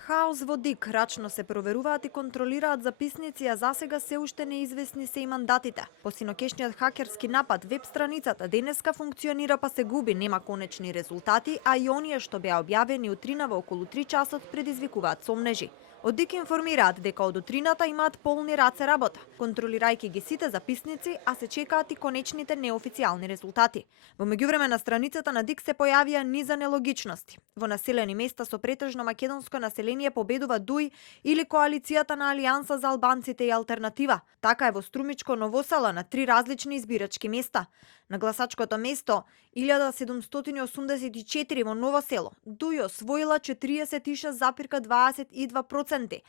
Хаос во ДИК, рачно се проверуваат и контролираат записници, а засега се уште неизвестни се и мандатите. По синокешниот хакерски напад, веб страницата денеска функционира па се губи, нема конечни резултати, а и оние што беа објавени утрина во околу 3 часот предизвикуваат сомнежи. Од ДИК информираат дека од утрината имаат полни раце работа, контролирајќи ги сите записници, а се чекаат и конечните неофицијални резултати. Во меѓувреме на страницата на ДИК се појавија низа нелогичности. Во населени места со претежно македонско население победува ДУИ или коалицијата на Алијанса за албанците и Алтернатива. Така е во Струмичко Новосела на 3 различни избирачки места. На гласачкото место 1784 во Ново село, ДУИ освоила 46,22%,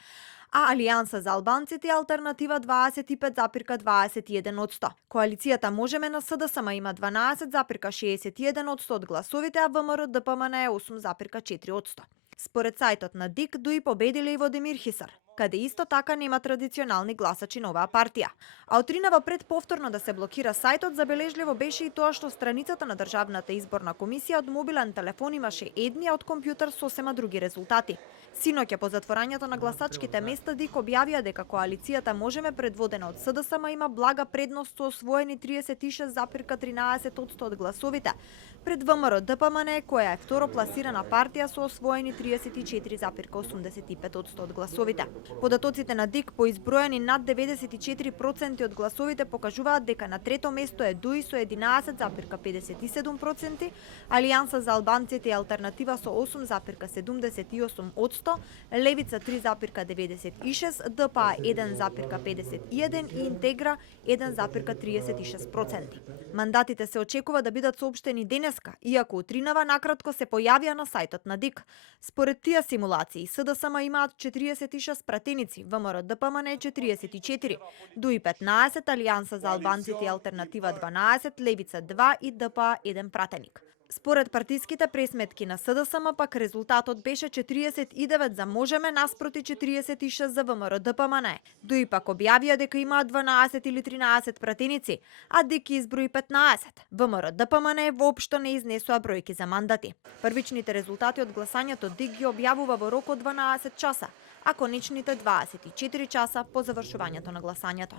а Алијанса за албанците и Алтернатива 25,21%. Коалицијата Можеме на СДСМ има 12,61% од гласовите, а ВМРО ДПМН е 8,4%. Според сајтот на ДИК, ДУИ победиле и во Демир Хисар, каде исто така нема традиционални гласачи на оваа партија. А утринава пред повторно да се блокира сајтот, забележливо беше и тоа што страницата на Државната изборна комисија од мобилен телефон имаше едни, а од компјутер сосема други резултати. Синоќа по затворањето на гласачките места ДИК објавија дека коалицијата Можеме предводена од СДСМ има блага предност со освоени 36,13% од гласовите, пред ВМРО ДПМН, која е второпласирана партија со освоени 34,85% од гласовите. Податоците на ДИК по изброени над 94% од гласовите покажуваат дека на трето место е ДУИ со 11,57%, Алијанса за албанците и Алтернатива со 8,78%, Левица 3,96%, ДПА 1,51% и Интегра 1,36%. Мандатите се очекува да бидат соопштени денеска, иако утринава накратко се појавија на сајтот на ДИК. Според тие симулации, СДСМ имаат 46 пратеници, ВМРО ДПМН 44, ДУИ 15, Алијанса за албанците и Алтернатива 12, Левица 2 и ДПА 1 пратеник. Според партиските пресметки на СДСМ пак резултатот беше 49 за Можеме наспроти 46 за ВМРО ДПМН. ДУИ пак објавија дека имаат 12 или 13 пратеници, а ДИК изброи 15. ВМРО ДПМН воопшто не изнесоа бројки за мандати. Првичните резултати од гласањето ДИК ги објавува во рок од 12 часа, а конечните 24 часа по завршувањето на гласањето.